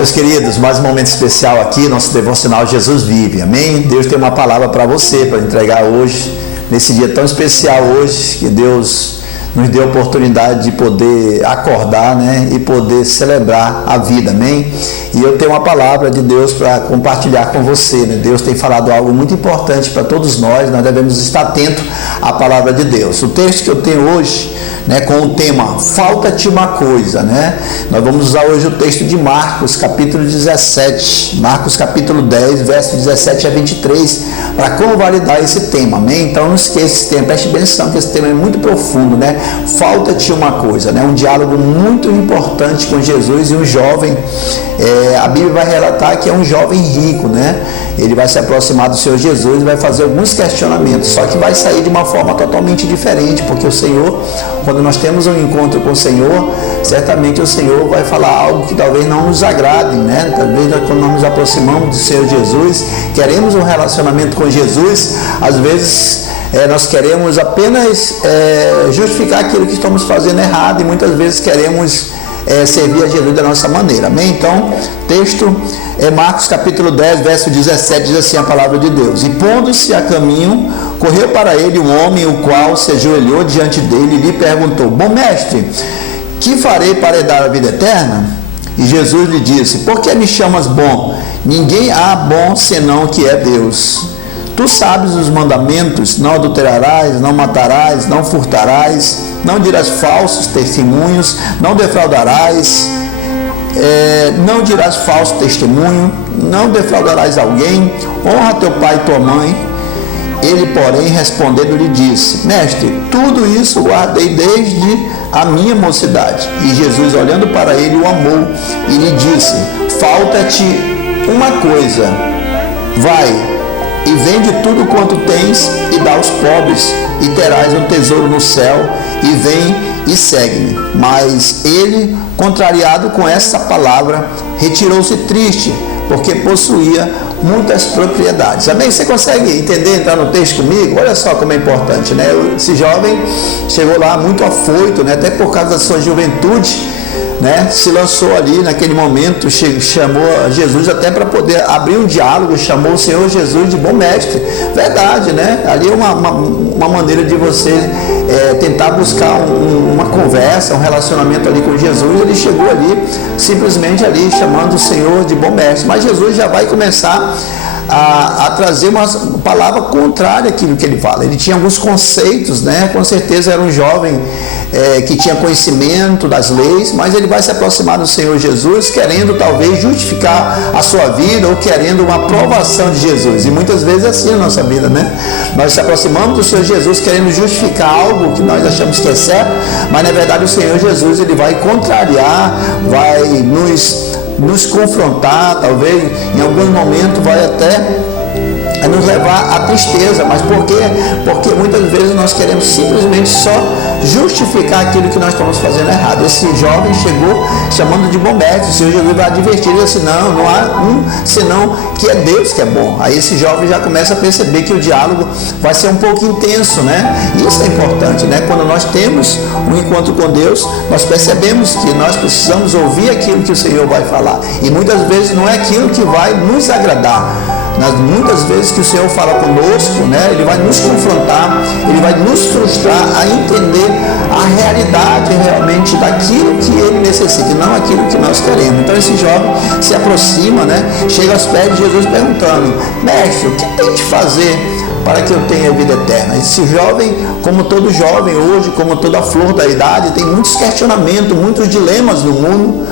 meus queridos, mais um momento especial aqui, nosso devocional Jesus Vive, amém? Deus tem uma palavra para você, para entregar hoje, nesse dia tão especial hoje, que Deus nos deu a oportunidade de poder acordar, né? E poder celebrar a vida, amém? E eu tenho uma palavra de Deus para compartilhar com você, né? Deus tem falado algo muito importante para todos nós devemos estar atentos à palavra de Deus. O texto que eu tenho hoje, né, com o tema Falta-te uma coisa, né? Nós vamos usar hoje o texto de Marcos, capítulo 17, Marcos capítulo 10, verso 17 a 23, para convalidar esse tema, amém? Então não esqueça esse tema, preste atenção que esse tema é muito profundo, né? Falta-te uma coisa, né? Um diálogo muito importante com Jesus e um jovem, a Bíblia vai relatar que é um jovem rico, né? Ele vai se aproximar do Senhor Jesus e vai fazer alguns questionamentos, só que vai sair de uma forma totalmente diferente, porque o Senhor, quando nós temos um encontro com o Senhor, certamente o Senhor vai falar algo que talvez não nos agrade, né? Talvez quando nós nos aproximamos do Senhor Jesus, queremos um relacionamento com Jesus, às vezes nós queremos apenas justificar aquilo que estamos fazendo errado e muitas vezes queremos servir a Jesus da nossa maneira, amém? Então, texto é Marcos capítulo 10, verso 17, diz assim a palavra de Deus: E pondo-se a caminho, correu para ele um homem, o qual se ajoelhou diante dele e lhe perguntou: Bom mestre, que farei para herdar a vida eterna? E Jesus lhe disse: Por que me chamas bom? Ninguém há bom senão que é Deus. Tu sabes os mandamentos: não adulterarás, não matarás, não furtarás, não dirás falsos testemunhos, não defraudarás, não dirás falso testemunho, não defraudarás alguém, honra teu pai e tua mãe. Ele, porém, respondendo, lhe disse: Mestre, tudo isso guardei desde a minha mocidade. E Jesus, olhando para ele, o amou e lhe disse: Falta-te uma coisa, vai e vende tudo quanto tens e dá aos pobres, e terás um tesouro no céu, e vem e segue-me. Mas ele, contrariado com essa palavra, retirou-se triste, porque possuía muitas propriedades. Amém? Você consegue entender, entrar no texto comigo? Olha só como é importante, né? Esse jovem chegou lá muito afoito, né? Até por causa da sua juventude, né? Se lançou ali naquele momento, chamou a Jesus até para poder abrir um diálogo, chamou o Senhor Jesus de bom mestre. Verdade, né? Ali é uma maneira de você tentar buscar uma conversa, um relacionamento ali com Jesus. Ele chegou ali, simplesmente ali, chamando o Senhor de bom mestre. Mas Jesus já vai começar a trazer uma palavra contrária àquilo que ele fala. Ele tinha alguns conceitos, né? Com certeza era um jovem que tinha conhecimento das leis, mas ele vai se aproximar do Senhor Jesus querendo talvez justificar a sua vida ou querendo uma aprovação de Jesus. E muitas vezes é assim na nossa vida, né? Nós se aproximamos do Senhor Jesus querendo justificar algo que nós achamos que é certo, mas na verdade o Senhor Jesus, ele vai contrariar, vai nos confrontar, talvez em algum momento vai até nos levar à tristeza. Mas por quê? Porque muitas vezes nós queremos simplesmente só justificar aquilo que nós estamos fazendo errado. Esse jovem chegou chamando de bom mestre. O Senhor Jesus vai advertir ele assim: não há um senão que é Deus que é bom. Aí esse jovem já começa a perceber que o diálogo vai ser um pouco intenso, né? Isso é importante, né? Quando nós temos um encontro com Deus, nós percebemos que nós precisamos ouvir aquilo que o Senhor vai falar. E muitas vezes não é aquilo que vai nos agradar. Muitas vezes que o Senhor fala conosco, né, ele vai nos confrontar, ele vai nos frustrar a entender a realidade realmente daquilo que ele necessita, e não aquilo que nós queremos. Então esse jovem se aproxima, né, chega aos pés de Jesus perguntando: Mestre, o que tem de fazer para que eu tenha vida eterna? Esse jovem, como todo jovem hoje, como toda flor da idade, tem muitos questionamentos, muitos dilemas no mundo.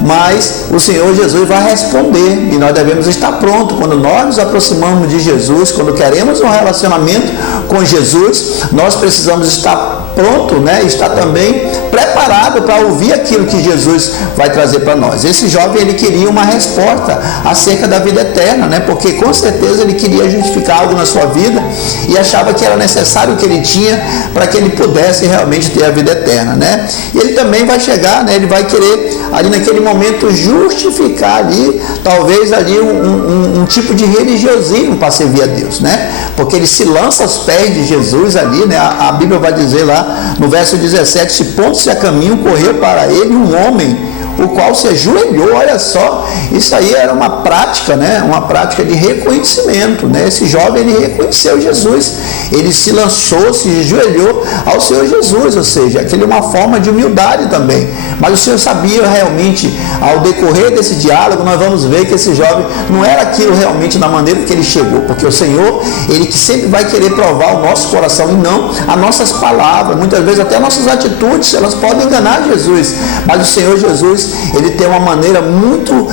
Mas o Senhor Jesus vai responder, e nós devemos estar prontos quando nós nos aproximamos de Jesus, quando queremos um relacionamento com Jesus. Nós precisamos estar pronto, né? Estar também preparado para ouvir aquilo que Jesus vai trazer para nós. Esse jovem, ele queria uma resposta acerca da vida eterna, né? Porque com certeza ele queria justificar algo na sua vida e achava que era necessário o que ele tinha para que ele pudesse realmente ter a vida eterna, né? E ele também vai chegar, né? Ele vai querer ali naquele momento justificar ali, talvez ali um tipo de religiosismo para servir a Deus, né? Porque ele se lança aos pés de Jesus ali, né? A Bíblia vai dizer lá no verso 17: se pondo-se a caminho, correu para ele um homem, o qual se ajoelhou. Olha só, isso aí era uma prática, né? Uma prática de reconhecimento, né? Esse jovem, ele reconheceu Jesus, ele se lançou, se ajoelhou ao Senhor Jesus, ou seja, aquilo é uma forma de humildade também. Mas o Senhor sabia realmente, ao decorrer desse diálogo, nós vamos ver que esse jovem não era aquilo realmente da maneira que ele chegou, porque o Senhor, ele que sempre vai querer provar o nosso coração e não as nossas palavras. Muitas vezes até nossas atitudes, elas podem enganar Jesus, mas o Senhor Jesus, ele tem uma maneira muito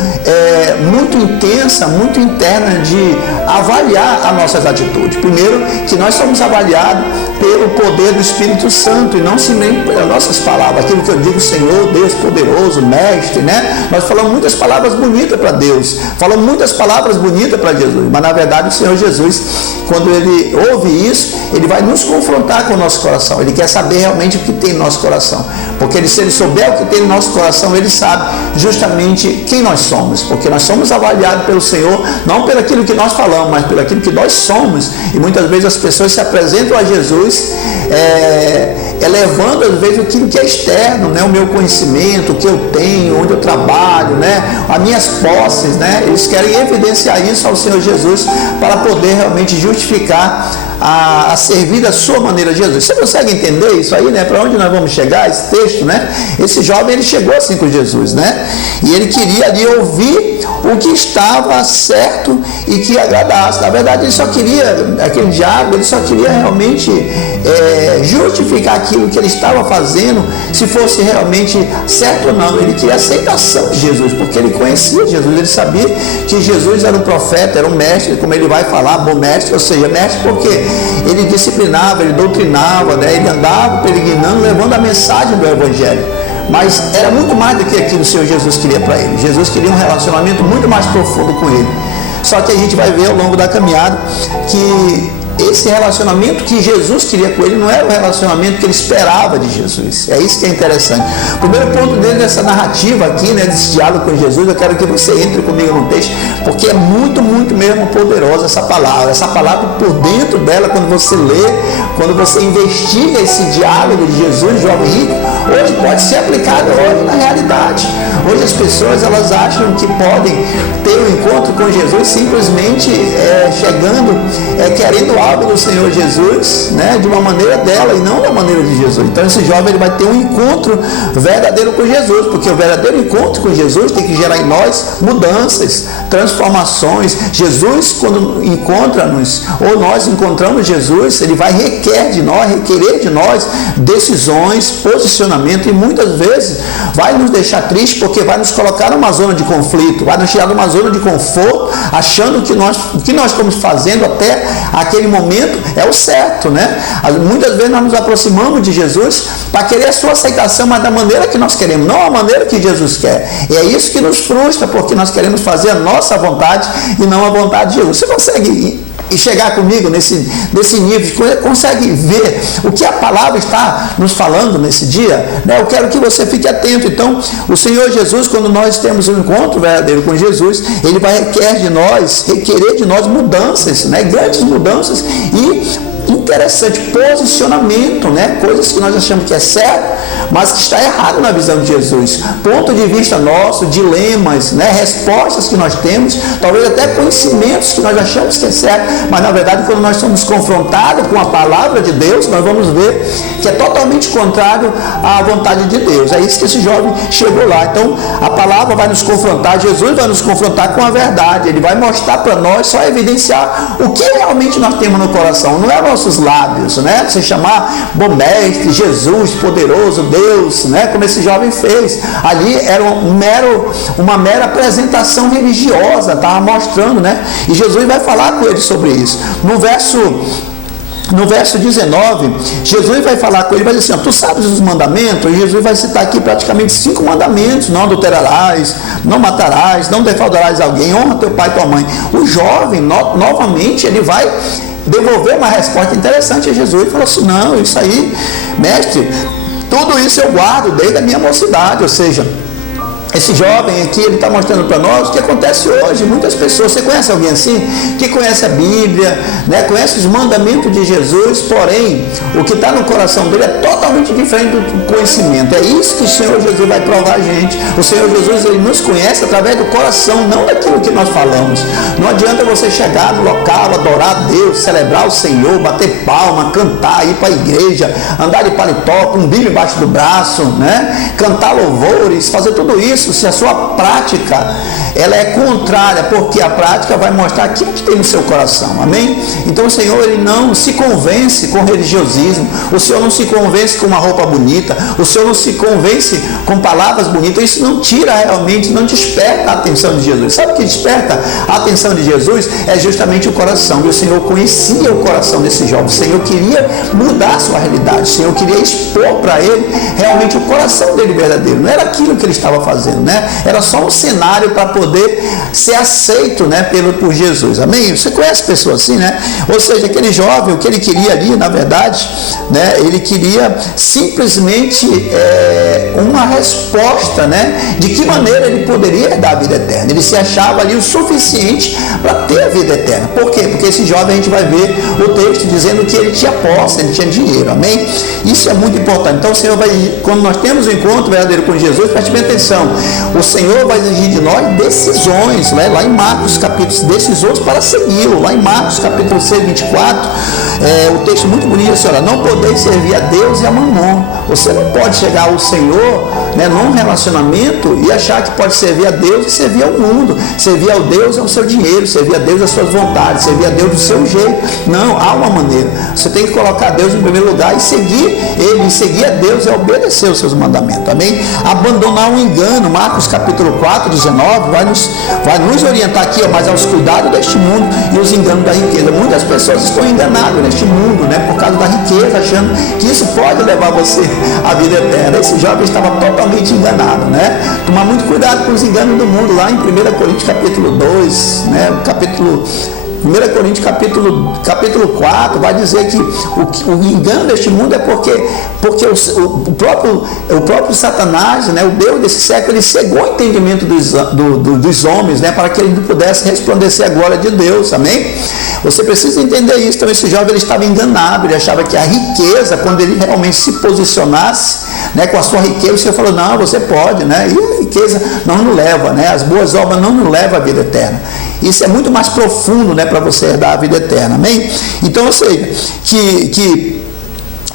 intensa, muito interna de avaliar as nossas atitudes. Primeiro, que nós somos avaliados pelo poder do Espírito Santo e não simplesmente pelas nossas palavras. Aquilo que eu digo, Senhor, Deus poderoso, mestre, né? Nós falamos muitas palavras bonitas para Deus, falamos muitas palavras bonitas para Jesus, mas na verdade o Senhor Jesus, quando ele ouve isso, ele vai nos confrontar com o nosso coração. Ele quer saber realmente o que tem no nosso coração, porque se ele souber o que tem no nosso coração, ele sabe justamente quem nós somos, porque nós somos avaliados pelo Senhor, não pelo aquilo que nós falamos, mas pelo aquilo que nós somos. E muitas vezes as pessoas se apresentam a Jesus elevando às vezes aquilo que é externo, né? O meu conhecimento, o que eu tenho, onde eu trabalho, né? As minhas posses, né? Eles querem evidenciar isso ao Senhor Jesus para poder realmente justificar a servir da sua maneira de Jesus. Você consegue entender isso aí, né? Para onde nós vamos chegar, esse texto, né? Esse jovem, ele chegou assim com Jesus, né? E ele queria ali ouvir o que estava certo e que agradasse. Na verdade, ele só queria, aquele diálogo, ele só queria realmente justificar aquilo que ele estava fazendo, se fosse realmente certo ou não. Ele queria a aceitação de Jesus, porque ele conhecia Jesus, ele sabia que Jesus era um profeta, era um mestre, como ele vai falar, bom mestre, ou seja, mestre porque ele disciplinava, ele doutrinava, né? Ele andava peregrinando, levando a mensagem do Evangelho. Mas era muito mais do que aquilo que o Senhor Jesus queria para ele. Jesus queria um relacionamento muito mais profundo com ele. Só que a gente vai ver ao longo da caminhada que esse relacionamento que Jesus queria com ele não era o relacionamento que ele esperava de Jesus. É isso que é interessante. O primeiro ponto dele dessa narrativa aqui, né, desse diálogo com Jesus, eu quero que você entre comigo no texto, porque é muito, muito mesmo poderosa essa palavra. Essa palavra, por dentro dela, quando você lê, quando você investiga esse diálogo de Jesus, jovem rico, hoje pode ser aplicado hoje na realidade. Hoje as pessoas, elas acham que podem ter um encontro com Jesus simplesmente chegando, querendo algo do Senhor Jesus, né, de uma maneira dela e não da maneira de Jesus. Então esse jovem, ele vai ter um encontro verdadeiro com Jesus, porque o verdadeiro encontro com Jesus tem que gerar em nós mudanças, transformações. Jesus, quando encontra-nos, ou nós encontramos Jesus, ele vai requerer de nós decisões, posicionamento, e muitas vezes vai nos deixar triste, porque vai nos colocar numa zona de conflito, vai nos tirar numa zona de conforto, achando que o que nós estamos fazendo até aquele momento é o certo, né? Muitas vezes nós nos aproximamos de Jesus para querer a sua aceitação, mas da maneira que nós queremos, não a maneira que Jesus quer. E é isso que nos frustra, porque nós queremos fazer a nossa vontade e não a vontade de Jesus. Você consegue chegar comigo nesse nível, consegue ver o que a palavra está nos falando nesse dia, né? Eu quero que você fique atento. Então, o Senhor Jesus, quando nós temos um encontro verdadeiro com Jesus, ele vai requerer de nós mudanças, né? Grandes mudanças e interessante, posicionamento, né? Coisas que nós achamos que é certo, mas que está errado na visão de Jesus. Ponto de vista nosso, dilemas, né? Respostas que nós temos, talvez até conhecimentos que nós achamos que é certo, mas na verdade quando nós somos confrontados com a palavra de Deus, nós vamos ver que é totalmente contrário à vontade de Deus. É isso que esse jovem chegou lá. Então a palavra vai nos confrontar, Jesus vai nos confrontar com a verdade, ele vai mostrar para nós, só evidenciar o que realmente nós temos no coração, não é nossos lábios, né? Você chamar bom mestre, Jesus, poderoso, Deus, né? Como esse jovem fez. Ali era uma mera apresentação religiosa, estava mostrando, né? E Jesus vai falar com ele sobre isso. No verso 19, Jesus vai falar com ele, vai dizer assim, tu sabes os mandamentos? E Jesus vai citar aqui praticamente 5 mandamentos: não adulterarás, não matarás, não defraudarás alguém, honra teu pai e tua mãe. O jovem, novamente, ele vai devolver uma resposta interessante a Jesus e falou assim, não, isso aí, mestre, tudo isso eu guardo desde a minha mocidade. Ou seja, Esse jovem aqui, ele está mostrando para nós o que acontece hoje. Muitas pessoas, você conhece alguém assim? Que conhece a Bíblia, né? Conhece os mandamentos de Jesus, porém, o que está no coração dele é totalmente diferente do conhecimento. É isso que o Senhor Jesus vai provar a gente. O Senhor Jesus, ele nos conhece através do coração, não daquilo que nós falamos. Não adianta você chegar no local, adorar a Deus, celebrar o Senhor, bater palma, cantar, ir para a igreja, andar de paletó, com um Bíblia embaixo do braço, né? Cantar louvores, fazer tudo isso. Se a sua prática ela é contrária, porque a prática vai mostrar aquilo que tem no seu coração, amém? Então o Senhor, ele não se convence com religiosismo, o Senhor não se convence com uma roupa bonita, o Senhor não se convence com palavras bonitas. Isso não tira realmente, não desperta a atenção de Jesus. Sabe o que desperta a atenção de Jesus? É justamente o coração. E o Senhor conhecia o coração desse jovem. O Senhor queria mudar a sua realidade, o Senhor queria expor para ele realmente o coração dele verdadeiro. Não era aquilo que ele estava fazendo, né? Era só um cenário para poder ser aceito, né, por Jesus, amém? Você conhece pessoas assim, né? Ou seja, aquele jovem, o que ele queria ali, na verdade, né, ele queria simplesmente uma resposta, né, de que maneira ele poderia dar a vida eterna. Ele se achava ali o suficiente para ter a vida eterna. Por quê? Porque esse jovem, a gente vai ver o texto dizendo que ele tinha posse, ele tinha dinheiro, amém? Isso é muito importante. Então o Senhor vai, quando nós temos um encontro verdadeiro com Jesus, preste bem atenção, o Senhor vai exigir de nós decisões, né? Lá em Marcos capítulo, decisões para segui-lo. Lá em Marcos capítulo 6, 24, o texto muito bonito, assim, olha, não podeis servir a Deus e a Mamon. Você não pode chegar ao Senhor, né, num relacionamento e achar que pode servir a Deus e servir ao mundo. Servir ao Deus é o seu dinheiro, servir a Deus as suas vontades, servir a Deus do seu jeito. Não, há uma maneira. Você tem que colocar Deus em primeiro lugar e seguir Ele. E seguir a Deus é obedecer os seus mandamentos, amém? Abandonar o engano. Marcos capítulo 4, 19 vai nos orientar aqui, ó, mas aos cuidados deste mundo e os enganos da riqueza. Muitas pessoas estão enganadas neste mundo, né, por causa da riqueza, achando que isso pode levar você à vida eterna. Esse jovem estava totalmente enganado, né? Tomar muito cuidado com os enganos do mundo. Lá em 1 Coríntios capítulo 2, né, 1 Coríntios capítulo 4 vai dizer que o engano deste mundo é porque o próprio Satanás, né, o Deus desse século, ele cegou o entendimento dos homens, né, para que ele não pudesse resplandecer a glória de Deus, amém? Você precisa entender isso. Então esse jovem, ele estava enganado, ele achava que a riqueza, quando ele realmente se posicionasse, né, com a sua riqueza, o Senhor falou, não, você pode, né? E a riqueza não nos leva, né? As boas obras não nos levam à vida eterna. Isso é muito mais profundo, né, para você herdar a vida eterna, amém? Então, ou seja, que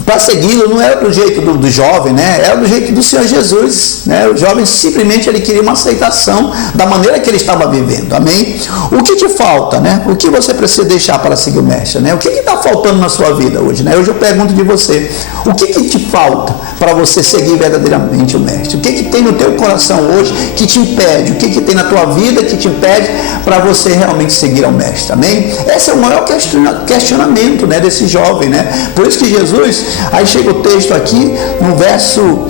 para segui-lo não era do jeito do jovem, né? Era do jeito do Senhor Jesus, né? O jovem simplesmente ele queria uma aceitação da maneira que ele estava vivendo, amém? O que te falta, né? O que você precisa deixar para seguir o mestre, né? O que está faltando na sua vida hoje, né? Hoje eu pergunto de você, o que te falta para você seguir verdadeiramente o mestre? O que tem no teu coração hoje que te impede? O que tem na tua vida que te impede para você realmente seguir ao mestre, amém? Esse é o maior questionamento, né, desse jovem, né? Por isso que Jesus, aí chega o texto aqui no verso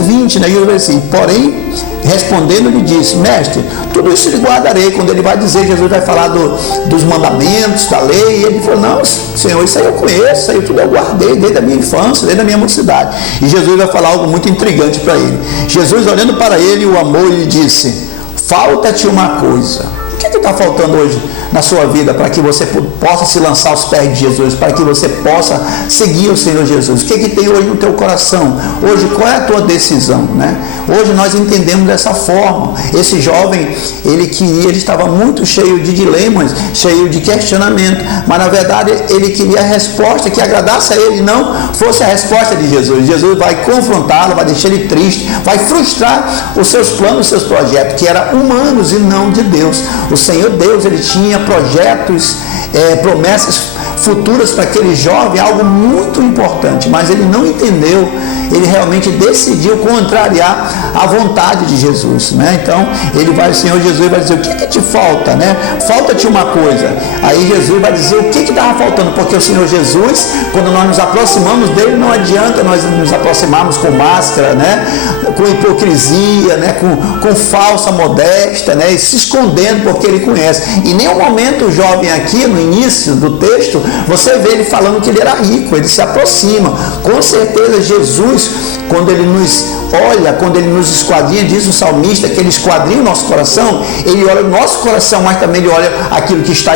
20, né? E ele diz assim, porém, respondendo, ele disse, mestre, tudo isso lhe guardarei. Quando ele vai dizer, Jesus vai falar dos mandamentos, da lei, e ele falou, não, Senhor, isso aí eu conheço, isso aí tudo eu guardei desde a minha infância, desde a minha mocidade. E Jesus vai falar algo muito intrigante para ele. Jesus, olhando para ele, o amou e lhe disse, falta-te uma coisa. O que está faltando hoje na sua vida para que você possa se lançar aos pés de Jesus, para que você possa seguir o Senhor Jesus? O que tem hoje no teu coração? Hoje, qual é a tua decisão, né? Hoje nós entendemos dessa forma. Esse jovem, ele estava muito cheio de dilemas, cheio de questionamento, mas na verdade ele queria a resposta que agradasse a ele, não fosse a resposta de Jesus. Jesus vai confrontá-lo, vai deixar ele triste, vai frustrar os seus planos, os seus projetos, que eram humanos e não de Deus. O Senhor Deus, ele tinha projetos, promessas futuras para aquele jovem, algo muito importante, mas ele não entendeu, ele realmente decidiu contrariar a vontade de Jesus, né? Então, o Senhor Jesus vai dizer, o que te falta, né? Falta-te uma coisa. Aí Jesus vai dizer o que estava faltando, porque o Senhor Jesus, quando nós nos aproximamos dele, não adianta nós nos aproximarmos com máscara, né? Com hipocrisia, né? Com falsa modéstia, né? E se escondendo porque ele conhece. E em nenhum momento o jovem aqui, no início do texto, você vê ele falando que ele era rico, ele se aproxima. com certeza Jesus, quando ele nos olha, quando ele nos esquadrinha, diz o salmista que ele esquadrinha o nosso coração, ele olha o nosso coração, mas também ele olha aquilo que está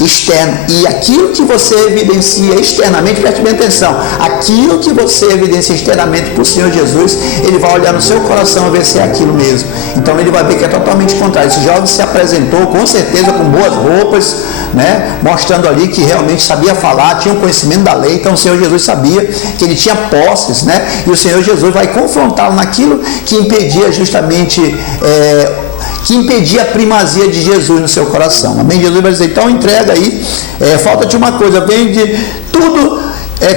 externo. E aquilo que você evidencia externamente, preste bem atenção, aquilo que você evidencia externamente para o Senhor Jesus, ele vai olhar no seu coração e ver se é aquilo mesmo. Então ele vai ver que é totalmente contrário. Esse jovem se apresentou com certeza com boas roupas, né, mostrando ali que realmente sabia falar, tinha um conhecimento da lei. Então o Senhor Jesus sabia que ele tinha posses, né, e o Senhor Jesus vai confrontá-lo naquilo que impedia justamente que impedia a primazia de Jesus no seu coração. Amém? Jesus vai dizer, então entrega aí, falta-te uma coisa, vende tudo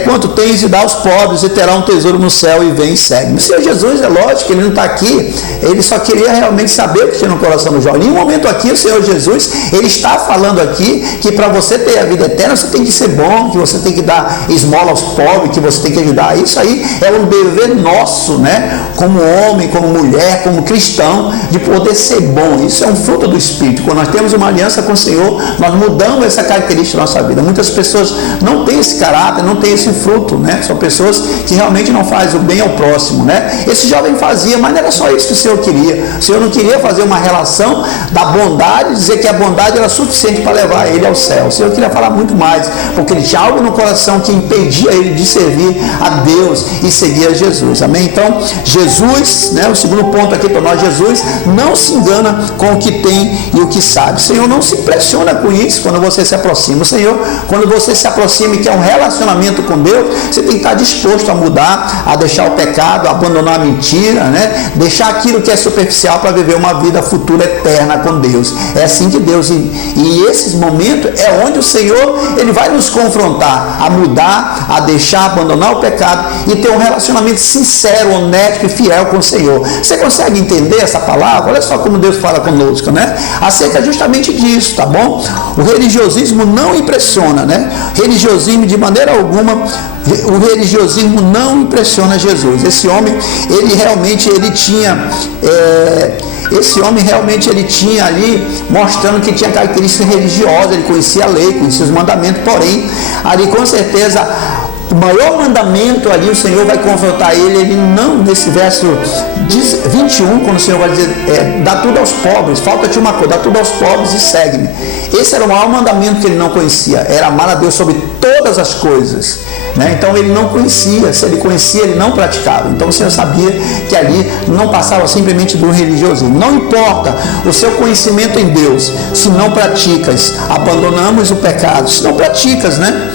quanto tens e dá aos pobres, e terá um tesouro no céu, e vem e segue. O Senhor Jesus, é lógico, ele não está aqui, ele só queria realmente saber o que tinha no coração do jovem. Em um momento aqui, o Senhor Jesus, ele está falando aqui que para você ter a vida eterna, você tem que ser bom, que você tem que dar esmola aos pobres, que você tem que ajudar. Isso aí é um dever nosso, né? Como homem, como mulher, como cristão, de poder ser bom. Isso é um fruto do Espírito. Quando nós temos uma aliança com o Senhor, nós mudamos essa característica da nossa vida. Muitas pessoas não têm esse caráter, não têm esse fruto, né? São pessoas que realmente não fazem o bem ao próximo, né? Esse jovem fazia, mas não era só isso que o Senhor queria. O Senhor não queria fazer uma relação da bondade, dizer que a bondade era suficiente para levar ele ao céu. O Senhor queria falar muito mais, porque ele tinha algo no coração que impedia ele de servir a Deus e seguir a Jesus. Amém? Então, Jesus, né? O segundo ponto aqui para nós, Jesus não se engana com o que tem e o que sabe. O Senhor não se impressiona com isso quando você se aproxima. O Senhor, quando você se aproxima e quer um relacionamento com Deus, você tem que estar disposto a mudar, a deixar o pecado, a abandonar a mentira, né? Deixar aquilo que é superficial para viver uma vida futura eterna com Deus. É assim que Deus, e esses momentos é onde o Senhor, ele vai nos confrontar a mudar, a deixar, abandonar o pecado e ter um relacionamento sincero, honesto e fiel com o Senhor. Você consegue entender essa palavra? Olha só como Deus fala conosco, né? Acerca justamente disso, tá bom? O religiosismo não impressiona, né? Religiosismo de maneira alguma, o religiosismo não impressiona Jesus. Esse homem, ele realmente, ele tinha ali, mostrando que tinha características religiosas, ele conhecia a lei, conhecia os mandamentos, porém, ali com certeza, o maior mandamento ali, o Senhor vai confrontar ele não, nesse verso 21, quando o Senhor vai dizer, dá tudo aos pobres, falta-te uma coisa, dá tudo aos pobres e segue-me. Esse era o maior mandamento que ele não conhecia, era amar a Deus sobre todas as coisas, né? Então ele não conhecia, se ele conhecia, ele não praticava. Então o Senhor sabia que ali não passava simplesmente do religiosismo. Não importa o seu conhecimento em Deus, se não praticas, abandonamos o pecado, se não praticas, né?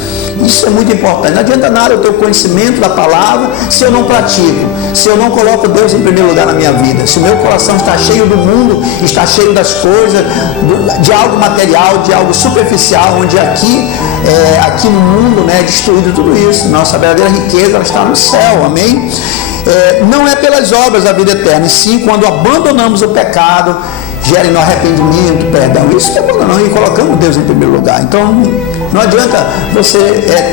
Isso é muito importante. Não adianta nada eu ter o conhecimento da palavra se eu não pratico, se eu não coloco Deus em primeiro lugar na minha vida, se o meu coração está cheio do mundo, está cheio das coisas, de algo material, de algo superficial, onde aqui no mundo, né, é destruído tudo isso. Nossa verdadeira riqueza, ela está no céu, amém? Não é pelas obras a vida eterna, e sim quando abandonamos o pecado, gera no arrependimento, perdão. Isso que abandonamos e colocamos Deus em primeiro lugar. Então, não adianta você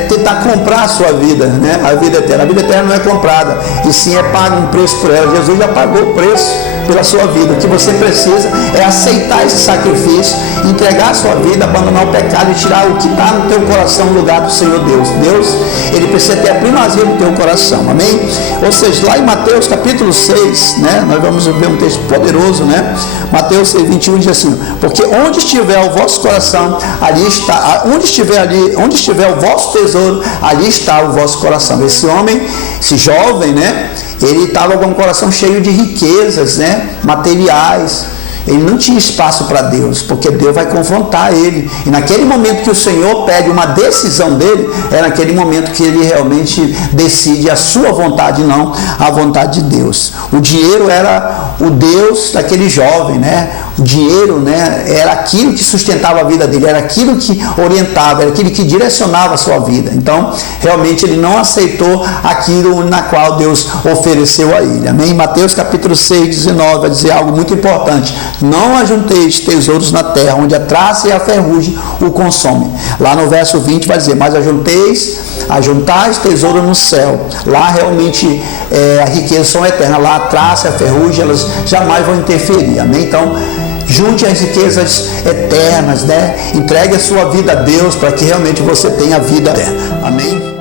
tentar comprar a sua vida, né? A vida eterna. A vida eterna não é comprada, e sim é pago um preço por ela. Jesus já pagou o preço pela sua vida. O que você precisa é aceitar esse sacrifício, entregar a sua vida, abandonar o pecado e tirar o que está no teu coração no lugar do Senhor Deus. Deus, ele precisa ter a primazia no teu coração, amém? Ou seja, lá em Mateus capítulo 6, né? Nós vamos ver um texto poderoso, né? Mateus 6:21 diz assim: porque onde estiver o vosso coração, ali está, onde estiver o vosso tesouro, ali está o vosso coração. Esse homem, esse jovem, né? Ele estava com o coração cheio de riquezas, né? Materiais. Ele não tinha espaço para Deus, porque Deus vai confrontar ele. E naquele momento que o Senhor pede uma decisão dele, é naquele momento que ele realmente decide a sua vontade, não a vontade de Deus. O dinheiro era o Deus daquele jovem, né? O dinheiro, né, era aquilo que sustentava a vida dele, era aquilo que orientava, era aquilo que direcionava a sua vida. Então, realmente ele não aceitou aquilo na qual Deus ofereceu a ele. Amém? Mateus capítulo 6:19 vai dizer algo muito importante: não ajunteis tesouros na terra, onde a traça e a ferrugem o consomem. Lá no verso 20 vai dizer: mas ajuntais tesouro no céu. Lá realmente a riqueza são eternas. Lá a traça e a ferrugem, elas jamais vão interferir. Amém? Então, junte as riquezas eternas, né? Entregue a sua vida a Deus para que realmente você tenha a vida eterna. Amém?